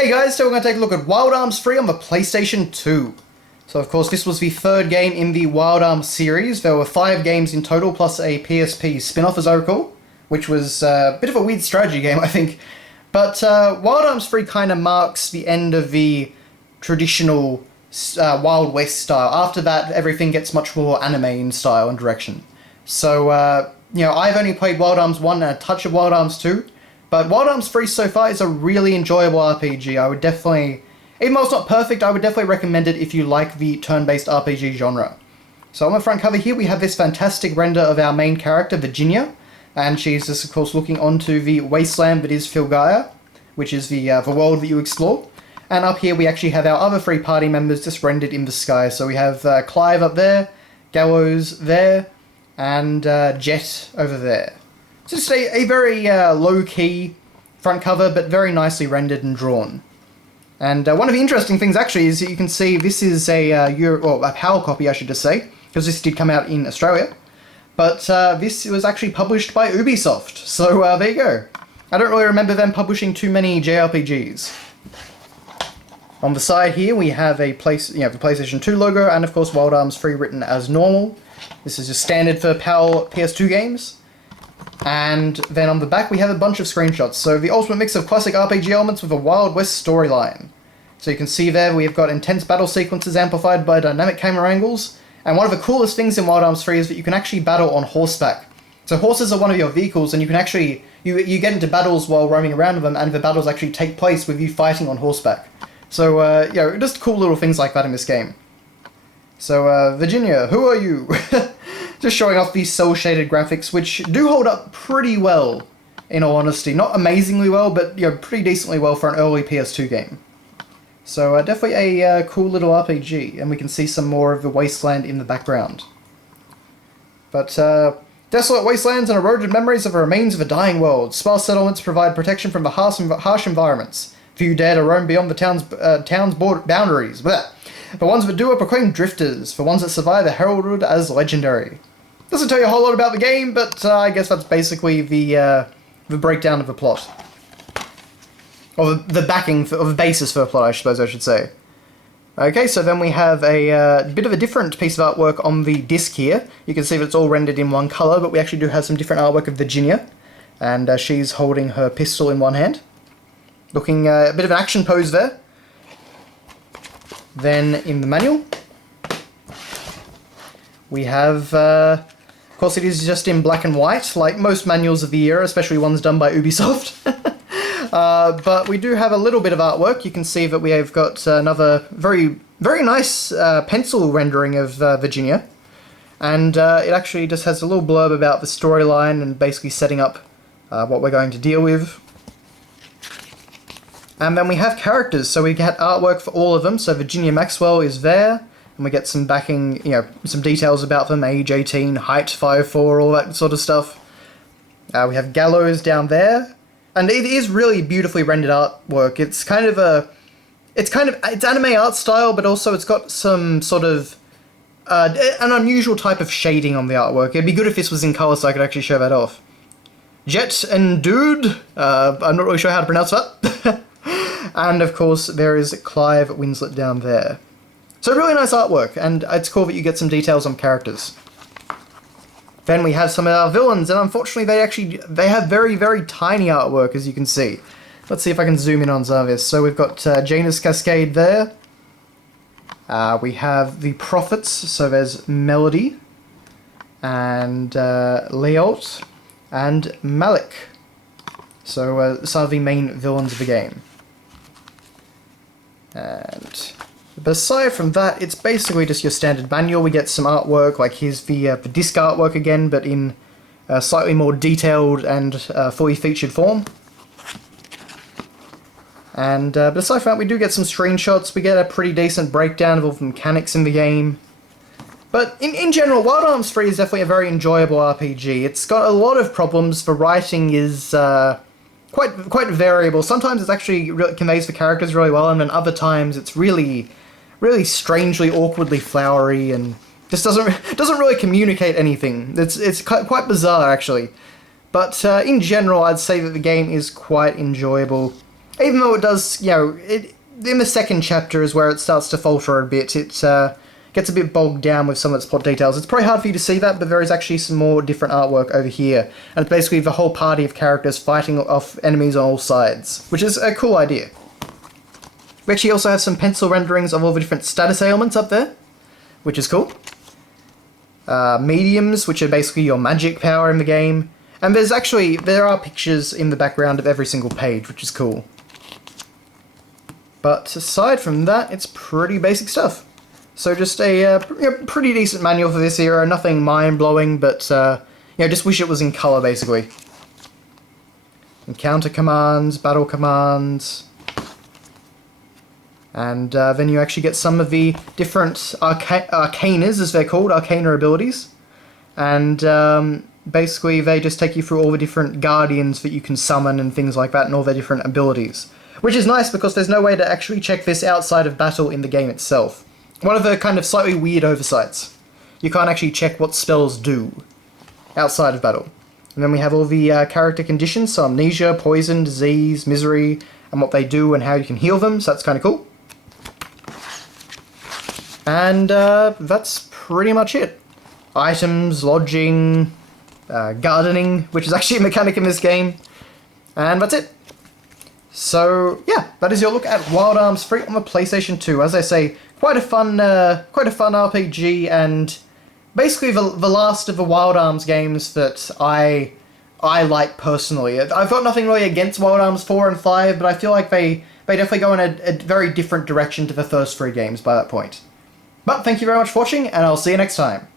Hey guys, so we're going to take a look at Wild Arms 3 on the PlayStation 2. So of course this was the third game in the Wild Arms series. There were 5 games in total plus a PSP spin-off as I recall, which was a bit of a weird strategy game I think. But Wild Arms 3 kind of marks the end of the traditional Wild West style. After that everything gets much more anime in style and direction. So, I've only played Wild Arms 1 and a touch of Wild Arms 2. But Wild Arms 3 so far is a really enjoyable RPG. I would definitely, even though it's not perfect, I would definitely recommend it if you like the turn-based RPG genre. So on the front cover here we have this fantastic render of our main character, Virginia. And she's just of course looking onto the wasteland that is Filgaia, which is the world that you explore. And up here we actually have our other 3 party members just rendered in the sky. So we have Clive up there, Gallows there, and Jet over there. Just a very low-key front cover, but very nicely rendered and drawn. And one of the interesting things, actually, is that you can see this is a PAL copy, I should just say, because this did come out in Australia. But this was actually published by Ubisoft, so there you go. I don't really remember them publishing too many JRPGs. On the side here, we have the PlayStation 2 logo, and of course Wild Arms 3 written as normal. This is just standard for PAL PS2 games. And then on the back we have a bunch of screenshots. So the ultimate mix of classic RPG elements with a Wild West storyline. So you can see there we've got intense battle sequences amplified by dynamic camera angles. And one of the coolest things in Wild Arms 3 is that you can actually battle on horseback. So horses are one of your vehicles and you can actually, you get into battles while roaming around with them, and the battles actually take place with you fighting on horseback. So, just cool little things like that in this game. So, Virginia, who are you? Just showing off these cel-shaded graphics, which do hold up pretty well, in all honesty. Not amazingly well, but pretty decently well for an early PS2 game. So definitely a cool little RPG, and we can see some more of the wasteland in the background. But desolate wastelands and eroded memories of the remains of a dying world. Sparse settlements provide protection from the harsh environments. Few dare to roam beyond the town's boundaries. Blech. The ones that do are proclaimed drifters. The ones that survive are heralded as legendary. Doesn't tell you a whole lot about the game, but I guess that's basically the breakdown of the plot. Or the backing, or the basis for the plot, I suppose I should say. Okay, so then we have a bit of a different piece of artwork on the disc here. You can see that it's all rendered in one colour, but we actually do have some different artwork of Virginia. And she's holding her pistol in one hand. Looking a bit of an action pose there. Then in the manual, we have, of course it is just in black and white, like most manuals of the era, especially ones done by Ubisoft. But we do have a little bit of artwork. You can see that we have got another very nice pencil rendering of Virginia. And it actually just has a little blurb about the storyline and basically setting up what we're going to deal with. And then we have characters, so we get artwork for all of them. So Virginia Maxwell is there, and we get some backing, some details about them, age 18, height 5'4", all that sort of stuff. We have Gallows down there, and it is really beautifully rendered artwork. It's anime art style, but also it's got some sort of an unusual type of shading on the artwork. It'd be good if this was in colour so I could actually show that off. Jet and Dude, I'm not really sure how to pronounce that. And of course there is Clive Winslet down there. So really nice artwork, and it's cool that you get some details on characters. Then we have some of our villains, and unfortunately they have very tiny artwork, as you can see. Let's see if I can zoom in on some of this. So we've got Janus Cascade there. We have the Prophets, so there's Melody, and Leolt, and Malik. So some of the main villains of the game. But aside from that, it's basically just your standard manual. We get some artwork, like here's the disc artwork again, but in slightly more detailed and fully featured form. And but aside from that, we do get some screenshots. We get a pretty decent breakdown of all the mechanics in the game. But in general, Wild Arms 3 is definitely a very enjoyable RPG. It's got a lot of problems. The writing is quite variable. Sometimes it actually really conveys the characters really well, and then other times it's really strangely, awkwardly flowery, and just doesn't really communicate anything. It's quite bizarre actually. But in general, I'd say that the game is quite enjoyable. even though it does, in the second chapter is where it starts to falter a bit. It gets a bit bogged down with some of its plot details. It's probably hard for you to see that, but there is actually some more different artwork over here. And it's basically the whole party of characters fighting off enemies on all sides, which is a cool idea. We actually also have some pencil renderings of all the different status ailments up there, which is cool. Mediums, which are basically your magic power in the game. And there are pictures in the background of every single page, which is cool. But aside from that, it's pretty basic stuff. So just a pretty decent manual for this era, nothing mind-blowing, but just wish it was in colour, basically. Encounter commands, battle commands... And then you actually get some of the different arcanas, as they're called, arcana abilities. And basically they just take you through all the different guardians that you can summon and things like that, and all their different abilities. Which is nice because there's no way to actually check this outside of battle in the game itself. One of the kind of slightly weird oversights. You can't actually check what spells do outside of battle. And then we have all the character conditions, so amnesia, poison, disease, misery, and what they do and how you can heal them, so that's kind of cool. And that's pretty much it. Items, lodging, gardening, which is actually a mechanic in this game. And that's it. So yeah, that is your look at Wild Arms 3 on the PlayStation 2. As I say, quite a fun RPG, and basically the last of the Wild Arms games that I like personally. I've got nothing really against Wild Arms 4 and 5, but I feel like they definitely go in a very different direction to the first three games by that point. But thank you very much for watching, and I'll see you next time.